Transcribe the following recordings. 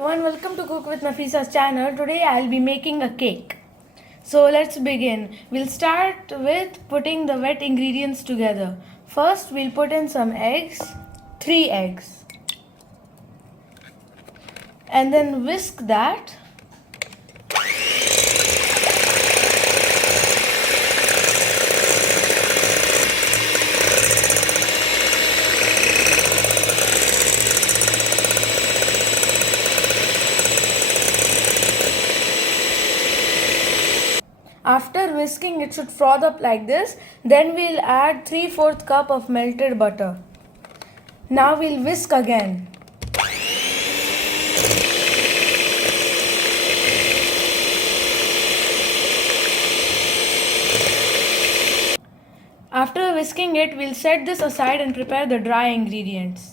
everyone, welcome to Cook with Nafisha's channel. Today I'll be making a cake. So let's begin. We'll start with putting the wet ingredients together. First we'll put in some eggs, 3 eggs. And then whisk that. After whisking, it should froth up like this. Then we'll add 3/4 cup of melted butter. Now we'll whisk again. After whisking it, we'll set this aside and prepare the dry ingredients.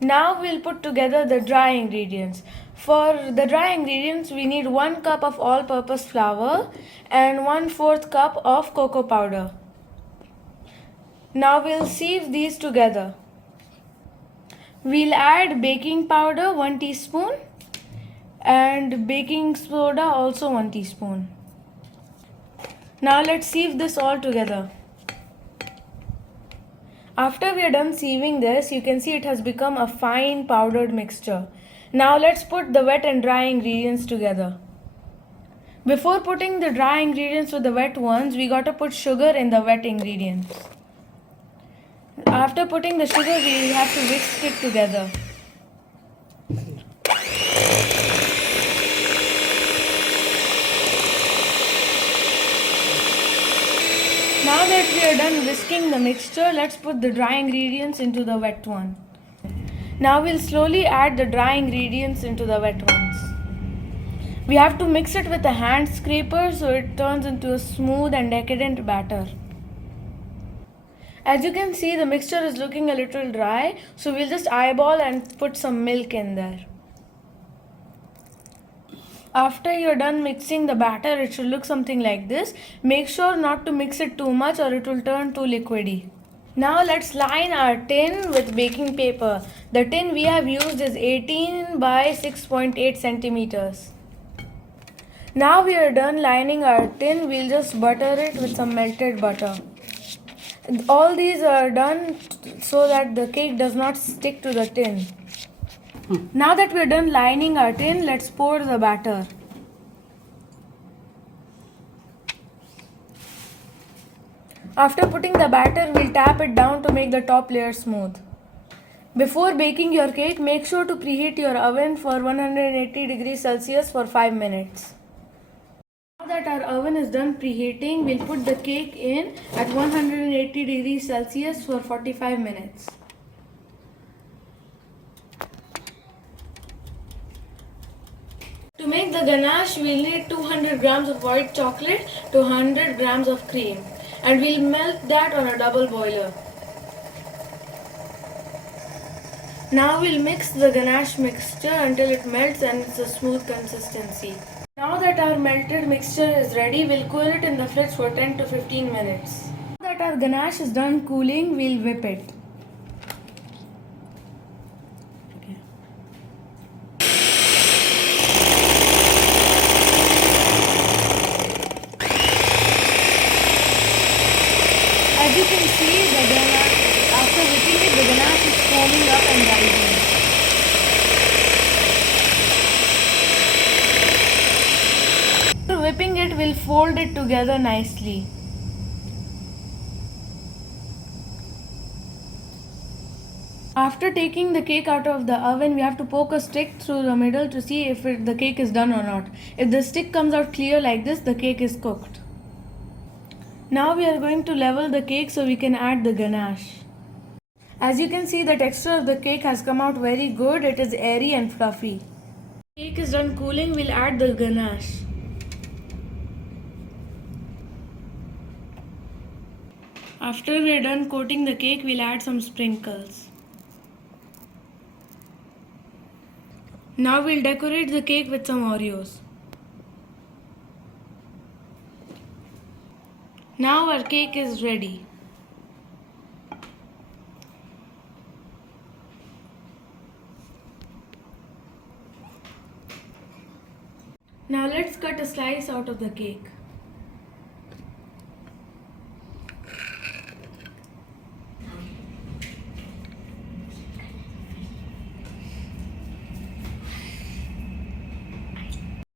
Now we'll put together the dry ingredients. For the dry ingredients, we need 1 cup of all-purpose flour and 1/4 cup of cocoa powder. Now we'll sieve these together. We'll add baking powder 1 teaspoon and baking soda also 1 teaspoon. Now let's sieve this all together. After we are done sieving this, you can see it has become a fine powdered mixture. Now let's put the wet and dry ingredients together. Before putting the dry ingredients with the wet ones, we got to put sugar in the wet ingredients. After putting the sugar, we have to whisk it together. Now that we are done whisking the mixture, let's put the dry ingredients into the wet one. Now we'll slowly add the dry ingredients into the wet ones. We have to mix it with a hand scraper so it turns into a smooth and decadent batter. As you can see, the mixture is looking a little dry, so we'll just eyeball and put some milk in there. After you're done mixing the batter, it should look something like this. Make sure not to mix it too much or it will turn too liquidy. Now let's line our tin with baking paper. The tin we have used is 18 by 6.8 centimeters. Now we are done lining our tin. We'll just butter it with some melted butter. All these are done so that the cake does not stick to the tin. Now that we're done lining our tin, let's pour the batter. After putting the batter, we'll tap it down to make the top layer smooth. Before baking your cake, make sure to preheat your oven for 180 degrees Celsius for 5 minutes. Now that our oven is done preheating, we'll put the cake in at 180 degrees Celsius for 45 minutes. To make the ganache, we'll need 200 grams of white chocolate to 100 grams of cream, and we'll melt that on a double boiler. Now we'll mix the ganache mixture until it melts and it's a smooth consistency. Now that our melted mixture is ready, we'll cool it in the fridge for 10 to 15 minutes. Now that our ganache is done cooling, we'll whip it. As you can see, after whipping it, the ganache is foaming up and rising. After whipping it, we'll fold it together nicely. After taking the cake out of the oven, we have to poke a stick through the middle to see if the cake is done or not. If the stick comes out clear like this, the cake is cooked. Now we are going to level the cake so we can add the ganache. As you can see, the texture of the cake has come out very good. It is airy and fluffy. Cake is done cooling, we'll add the ganache. After we are done coating the cake, we'll add some sprinkles. Now we'll decorate the cake with some Oreos. Now our cake is ready. Now let's cut a slice out of the cake.